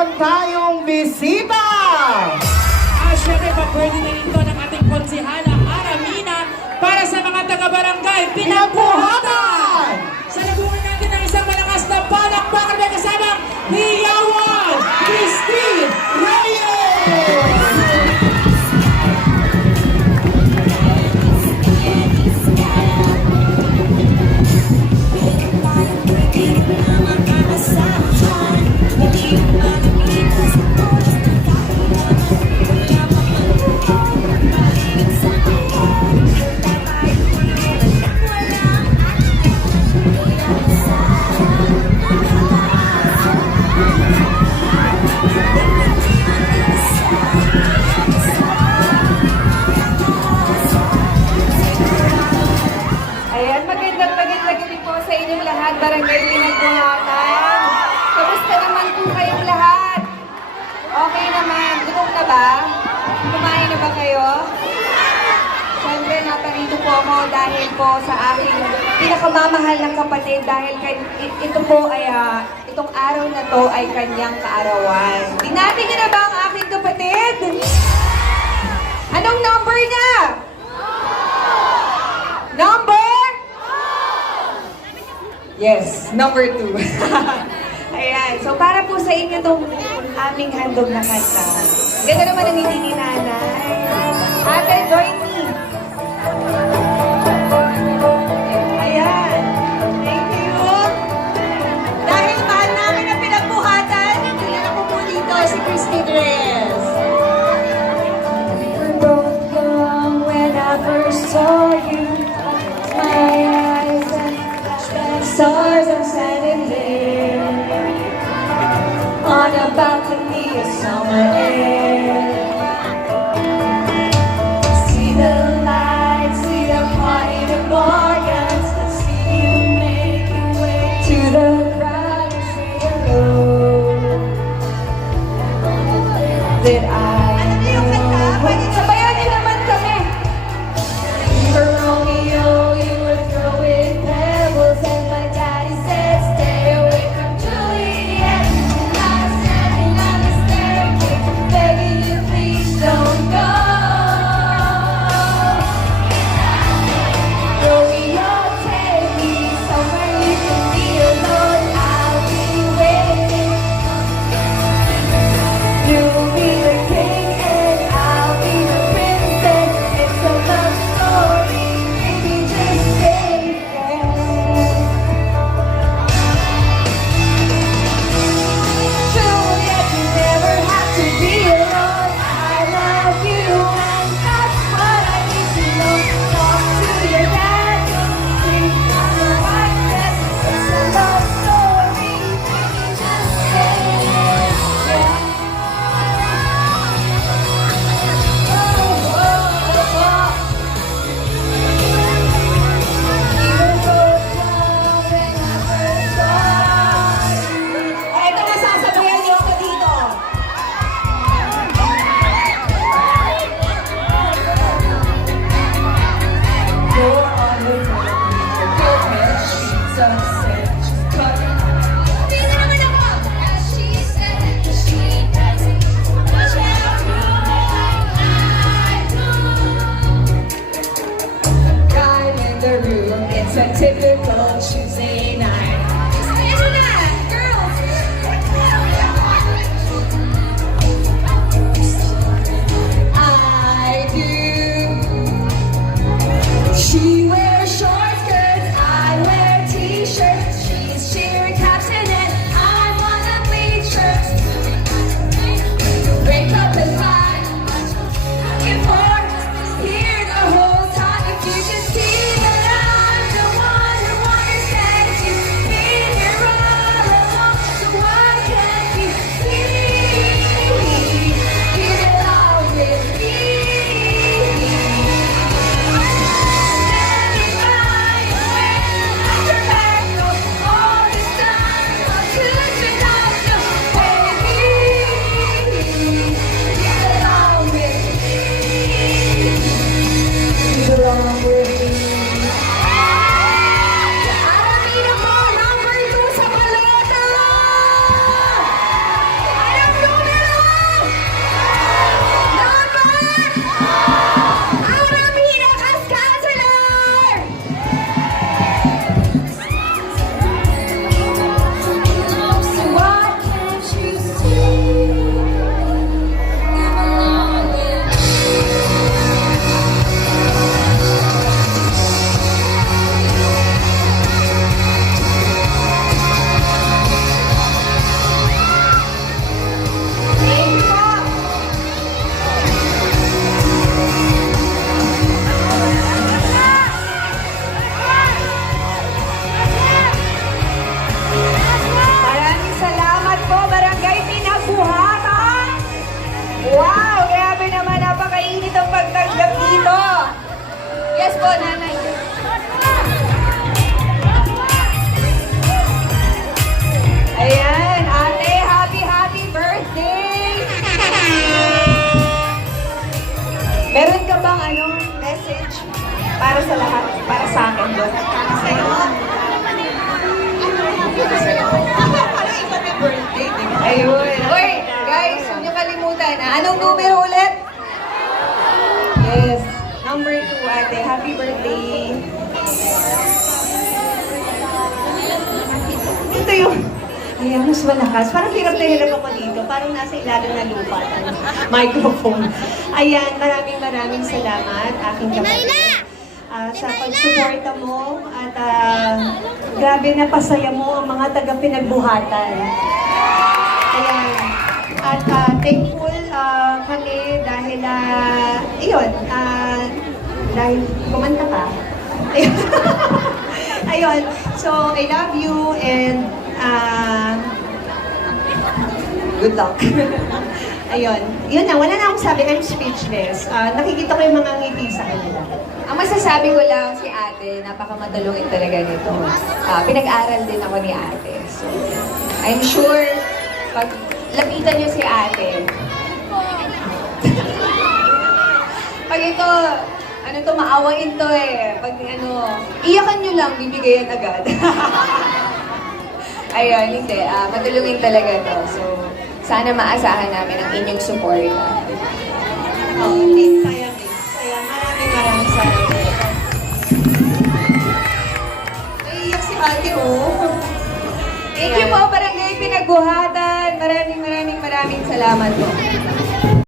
meron tayong bisita! Syempre, pa-birthday na ito ng ating konsihala, Aramina, para sa mga taga-barangay Pinagbuhatan! Salabuhan natin ng isang malakas na palakpakan na kasamang Hiyawan Christine Reyes! Ayan, magandang gabi po sa inyong lahat, Barangay Pinagbuhatan. Kamusta naman po kayong lahat? Okay naman, gutom na ba? Kumain na ba kayo? Siyempre, naparito po ako dahil po sa aking pinakamamahal ng kapatid dahil ito po ay, itong araw na to ay kanyang kaarawan. Tingnan niyo na ba ang aking kapatid? Anong number niya? Number? Yes, number 2. Ayan, so para po sa inyo itong aming handog na kanta. Ganda naman ang hindi ni nanay. Ate, join me. Ayan, thank you. Dahil mahal namin ang Pinagbuhatan, kilala ko po dito si Christine Reyes. We were both young when I first saw you. My eyes and flashback stars, I'm standing there on a balcony of summer air. See the lights, see the party, the bargains, and see you make your way to the crowd and say hello. That I know. Sabayan niyo naman kami. You were Romeo, you were throwing pebbles, and my daddy said, stay away from Juliet. And I was standing on the staircase, begging you, please don't go. Romeo, take me somewhere you can be alone. I'll be waiting. You'll be the king. po, nanay. Ayan, ate, happy birthday! Meron ka bang message para sa lahat, para sa akin doon? Para sa'yo. Ayun. Uy, guys, huwag niyo kalimutan. Anong numero ulit? Yes. Number 2, ate. Happy birthday. Ito yun. Ayan, mas malakas. Parang hirap na hirap ako dito. Parang nasa ilalim na lupa ng microphone. Ayan, maraming salamat, aking kapatid. Sa pagsuporta mo at grabe na pasaya mo ang mga taga-pinagbuhatan. Ayan. At thankful kami dahil, dahil kumanta ka. Ayun. Ayun. So, I love you and good luck. Ayun. Yun na, wala na akong sabi. I'm speechless. Nakikita ko yung mga ngiti sa kanila. Ang masasabi ko lang si ate, napakamadalungin talaga nito. Pinag-aral din ako ni ate. So, I'm sure, pag lapitan niyo si ate, pag ito, maawain to eh. Pag iyakan niyo lang, bibigayan agad. Ayun, hindi. Madulungin talaga to. So, sana maasahan namin ang inyong support. Miss, saya, miss. Kaya maraming salamat. Naiiyak si ate, oh. Thank you po, Barangay Pinagbuhatan. Maraming salamat po.